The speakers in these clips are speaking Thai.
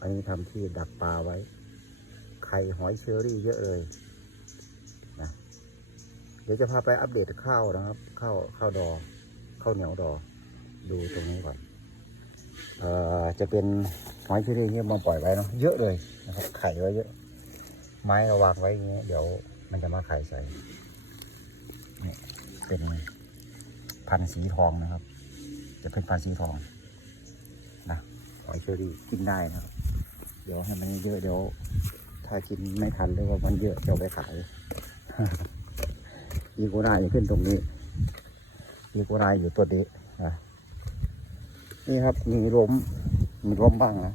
อันนี้ทำที่ดักปลาไว้ ไข่หอยเชอรี่เยอะเลยนะเดี๋ยวจะพาไปอัปเดตข้าวนะครับ ข้าวข้าวดอข้าวเหนียวดอ ดูตรงนี้ก่อน เอ่อจะเป็นหอยเชอรี่ที่มาปล่อยไว้เนาะเยอะเลยนะครับ ไข่ไว้เยอะ ไม้เราวางไว้อย่างเงี้ยเดี๋ยวมันจะมาไข่ใส่นี่เป็นพันธุ์สีทองนะครับ จะเป็นพันธุ์สีทองนะหอยเชอรี่กินได้นะครับ ดี๋ยวให้มันเยอะเดี๋ยวถ้ากินไม่ทันหรือว่ามันเยอะเดี๋ยวไปขายอีโกนาอยู่ขึ้นตรงนี้อีโกนาอยู่ตัวนี้นะนี่ครับมีล้มมีล้มบ้างนะ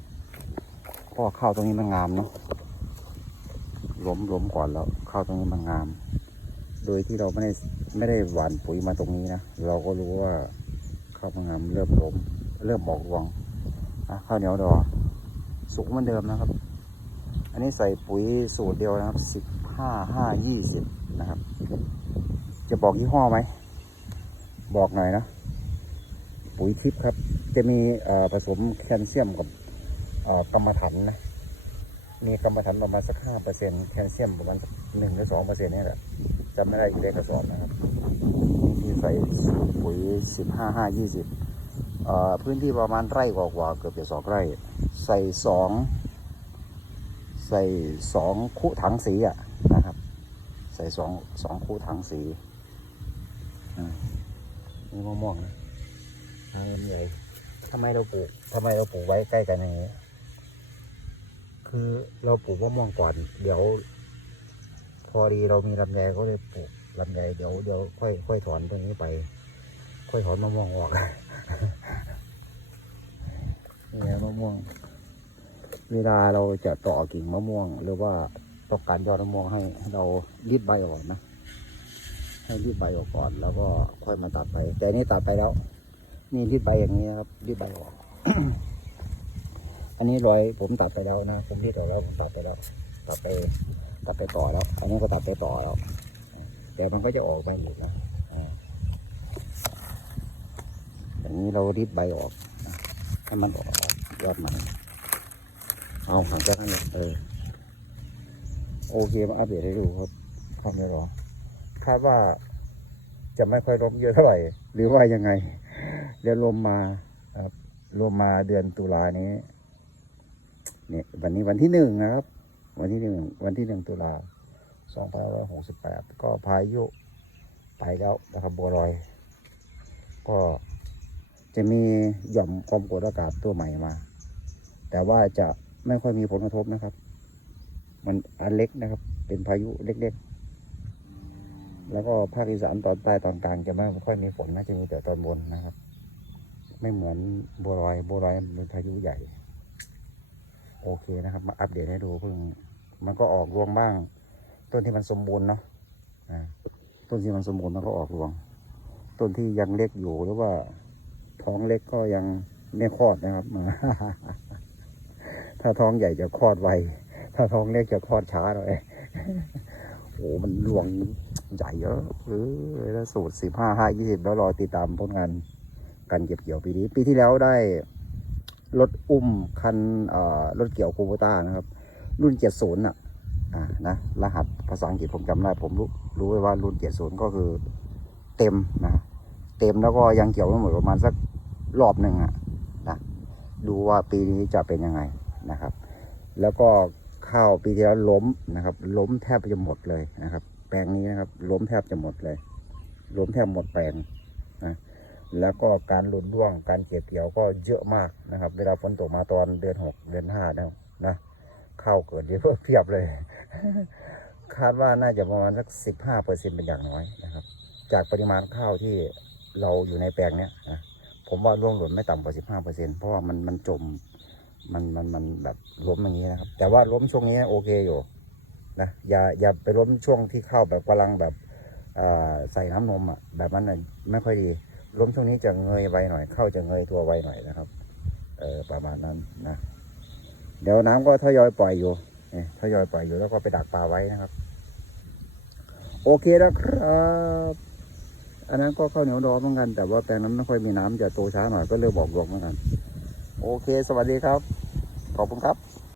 พราะข้าวตรงนี้มันงามเนาะล้มล้มก่อนแล้วข้าวตรงนี้มันงาม โดยที่เราไม่ได้ไม่ได้หว่านปุ๋ยมาตรงนี้นะเราก็รู้ว่าข้าวมันงามเริ่มล้มเริ่มบอกวงนะข้าวเหนียวดอ สุกเหมือนเดิมนะครับ อันนี้ใส่ปุ๋ยสูตรเดียวนะครับสิบห้าห้ายี่สิบนะครับ จะบอกยี่ห้อไหม บอกหน่อยนะ ปุ๋ยทิพย์ครับ จะมีผสมแคลเซียมกับกรรมฐานนะ มีกรรมฐานประมาณสักห้าเปอร์เซ็นแคลเซียมประมาณสักหนึ่งหรือสองเปอร์เซ็นนี่แหละจำไม่ได้อยู่ในกระสอบนะครับมีใส่ปุ๋ยสิบห้าห้ายี่สิบพื้นที่ประมาณไร่กว่าๆเกือบจะสองไร่ ใส่สองใส่สองคู่ถังสีอะนะครับ ใส่สองสองคู่ถังสีอนี่มะม่วงนะทางลำไยทำไมเราปลูกทำไมเราปลูกไว้ใกล้กันอย่างนี้ คือเราปลูกมะม่วงก่อน เดี๋ยว พอดีเรามีลำไยก็เลยปลูกลำไยเดี๋ยวเดี๋ยวค่อยค่อยถอนตรงนี้ไป ค่อยถอนมะม่วงออกนี่มะม่วง เวลาเราจะต่อกิ่งมะม่วง หรือว่าต้องการยอดมะม่วงให้เรารีดใบออกนะ ให้รีดใบออกก่อน แล้วก็ค่อยมาตัดไป แต่นี่ตัดไปแล้ว นี่รีดใบอย่างนี้นะครับรีดใบออก อันนี้รอยผมตัดไปแล้วนะผมรีดออกแล้วผมตัดไปแล้ว ตัดไป ตัดไปต่อแล้ว อันนี้ก็ตัดไปต่อแล้วแต่มันก็จะออกไปอยู่นะอย่างนี้เรารีดใบออกให้มันออกยอดมัน เอาหางแค่นั้นเลยเออ โอเคมาอัปเดตให้ดูครับทำได้หรอคาดว่าจะไม่ค่อยลมเยอะเท่าไหร่ หรือว่ายังไง เดี๋ยวลมมาครับลมมาเดือนตุลานี้ เนี่ย วันนี้วันที่หนึ่งนะครับ วันที่หนึ่งวันที่หนึ่งตุลาสองพันห้าร้อยหกสิบแปดก็พายุไปแล้วนะครับบัวลอย ก็จะมีหย่อมความกดอากาศตัวใหม่มา แต่ว่าจะ ไม่ค่อยมีผลกระทบนะครับ มันอันเล็กนะครับ เป็นพายุเล็กๆ แล้วก็ภาคอีสานตอนใต้ตอนกลางจะไม่ค่อยมีฝนนะจะมีแต่ตอนบนนะครับ ไม่เหมือนบัวลอยบัวลอยเป็นพายุใหญ่ โอเคนะครับ มาอัปเดตให้ดูเพิ่ง มันก็ออกรวงบ้าง ต้นที่มันสมบูรณ์เนาะต้นที่มันสมบูรณ์มันก็ออกรวง ต้นที่ยังเล็กอยู่หรือว่าท้องเล็กก็ยังไม่คลอดนะครับ ถ้าท้องใหญ่จะคลอดไว ถ้าท้องเล็กจะคลอดช้าหน่อย โอ้มันรวงใหญ่เยอะเออแล้วสูตรสิบห้าห้ายี่สิบแล้วรอติดตามผลงานการเก็บเกี่ยวปีนี้ ปีที่แล้วได้รถอุ้มคันรถเกี่ยวคูโบต้านะครับ รุ่นเจ็ดศูนย์อะอ่านะรหัสภาษาอังกฤษผมจำได้ผมรู้รู้ไว้ว่ารุ่นเจ็ดศูนย์ก็คือเต็มนะ เต็มแล้วก็ยังเกี่ยวไม่หมดประมาณสักรอบหนึ่งอะนะดูว่าปีนี้จะเป็นยังไง นะครับ แล้วก็ข้าวปีที่แล้วล้มนะครับ ล้มแทบจะหมดเลยนะครับ แปลงนี้นะครับ ล้มแทบจะหมดเลย ล้มแทบหมดแปลงนะแล้วก็การหลุดร่วงการเก็บเกี่ยวก็เยอะมากนะครับ เวลาฝนตกมาตอนเดือนหกเดือนห้านะนะข้าวเกิดเยอะเพียบเลย คาดว่าน่าจะประมาณสักสิบห้าเปอร์เซ็นเป็นอย่างน้อยนะครับ จากปริมาณข้าวที่เราอยู่ในแปลงเนี้ยนะผมว่าร่วงหล่นไม่ต่ำกว่าสิบห้าเปอร์เซ็นเพราะว่ามันมันจม มันมันมันแบบล้มอย่างนี้นะครับ แต่ว่าล้มช่วงนี้โอเคอยู่นะอย่าอย่าไปล้มช่วงที่เข้าแบบกำลังแบบใส่น้ำนมอะแบบนั้นน่ะไม่ค่อยดี ล้มช่วงนี้จะเงยไวหน่อย เข้าจะเงยตัวไวหน่อยนะครับ เออประมาณนั้นนะ เดี๋ยวน้ำก็ทยอยปล่อยอยู่เนี่ยทยอยปล่อยอยู่แล้วก็ไปดักปลาไว้นะครับ โอเคแล้วครับ อันนั้นก็ข้าวเหนียวดองเหมือนกัน แต่ว่าแปลงนั้นไม่ค่อยมีน้ำจะโตช้าหน่อยก็เลยบอกรวงเหมือนกัน โอเค สวัสดีครับ ขอบคุณครับ